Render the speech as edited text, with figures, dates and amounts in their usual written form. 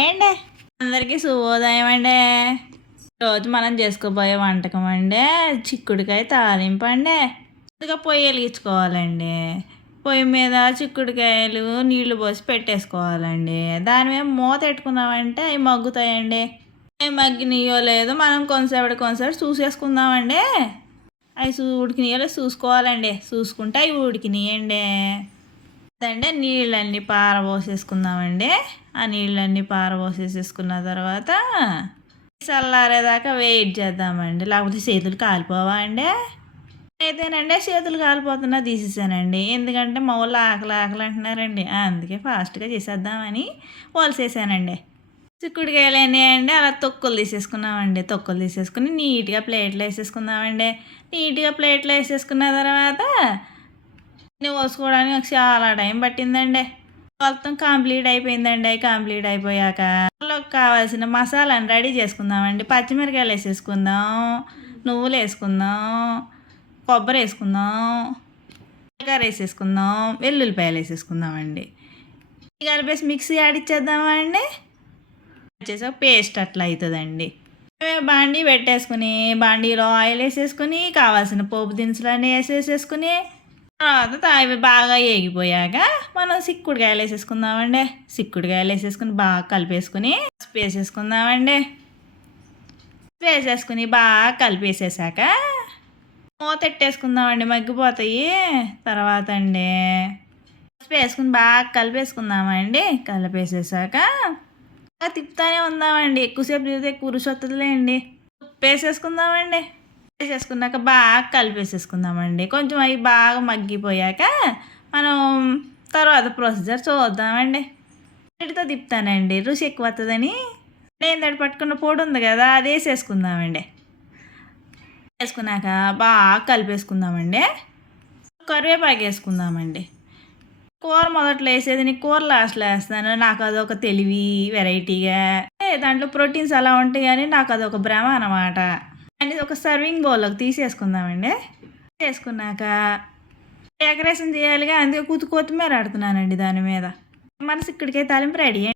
Hi అండి, అందరికీ శుభోదయం అండి. రోజు మనం చేసుకోబోయే వంటకం అండి చిక్కుడుకాయ తాలింపు అండి. ముందుగా పొయ్యి వెలిగించుకోవాలండి. పొయ్యి మీద చిక్కుడుకాయలు నీళ్లు పోసి పెట్టేసుకోవాలండి. దాని మీద మూత పెట్టుకున్నామంటే అవి మగ్గుతాయండి. అవి మగ్గినయో లేదో మనం కొంచెం చూసేసుకుందామండి. అవి ఉడికినాయో లేదో చూసుకోవాలండి. చూసుకుంటే అవి ఉడికినాయండి. అంటే నీళ్ళన్నీ పారబోసేసుకుందామండి. ఆ నీళ్ళన్నీ పారబోసేసుకున్న తర్వాత చల్లారేదాకా వెయిట్ చేద్దామండి. లేకపోతే చేతులు కాలిపోవా అండి. అయితేనండి చేతులు కాలిపోతున్నా తీసేసానండి. ఎందుకంటే మా వాళ్ళు ఆకలి ఆకలి అంటున్నారండి. అందుకే ఫాస్ట్గా చేసేద్దామని వలసేసానండి. చిక్కుడుకాయలు అండి అలా తొక్కులు తీసేసుకున్నామండి. తొక్కులు తీసేసుకుని నీట్గా ప్లేట్లో వేసేసుకుందామండి. నీట్గా ప్లేట్లో వేసేసుకున్న తర్వాత పోసుకోవడానికి నాకు చాలా టైం పట్టిందండి. మొత్తం కంప్లీట్ అయిపోయిందండి. కంప్లీట్ అయిపోయాక కావాల్సిన మసాలాను రెడీ చేసుకుందామండి. పచ్చిమిరకాయలు వేసేసుకుందాం, నువ్వులు వేసుకుందాం, కొబ్బరి వేసుకుందాం, జీలకర్ర వేసేసుకుందాం, వెల్లుల్లిపాయలు వేసేసుకుందామండి. కలిపేసి మిక్సీ ఆడిచ్చేద్దామండి. వచ్చేసి పేస్ట్ అట్లా అవుతుందండి. బాండీ పెట్టేసుకుని బాండీలో ఆయిల్ వేసేసుకుని కావాల్సిన పోపు దినుసులన్నీ వేసేసుకుని తర్వాత అవి బాగా వేగిపోయాక మనం చిక్కుడుకాయలు వేసేసుకుందామండి. చిక్కుడుకాయలు వేసేసుకుని బాగా కలిపేసుకుని వేసేసుకుందామండి. వేసేసుకుని బాగా కలిపేసేసాక మూత పెట్టేసుకుందామండి. మగ్గిపోతాయి. తర్వాత అండి వేసుకుని బాగా కలిపేసుకుందామండి. కలిపేసేసాక తిప్పుతానే ఉందామండి. ఎక్కువసేపు చూస్తే ఎక్కువ రుచి వస్తుందిలేండి. ఉప్పు వేసేసుకుందామండి. వేసేసుకున్నాక బాగా కలిపేసేసుకుందామండి. కొంచెం అవి బాగా మగ్గిపోయాక మనం తర్వాత ప్రొసీజర్ చూద్దామండి. వీటితో తిప్పుతానండి రుచి ఎక్కువ వస్తుందని. నేను పట్టుకున్న పొడి ఉంది కదా అది వేసేసుకుందామండి. వేసుకున్నాక బాగా కలిపేసుకుందామండి. కరివేపాకు వేసుకుందామండి. కూర మొదట్లో వేసేది నేను కూర లాస్ట్లో వేస్తాను. నాకు అదొక తెలివి వెరైటీగా. దాంట్లో ప్రోటీన్స్ అలా ఉంటాయి కానీ నాకు అదొక భ్రమ అన్నమాట. అని ఒక సర్వింగ్ బౌల్లోకి తీసేసుకుందామండి. వేసుకున్నాక డెకరేషన్ చేయాలిగా అందుకే కొత్తిమీర ఆడుతున్నానండి దాని మీద. మనసు ఇక్కడికే తాలింపు రెడీ.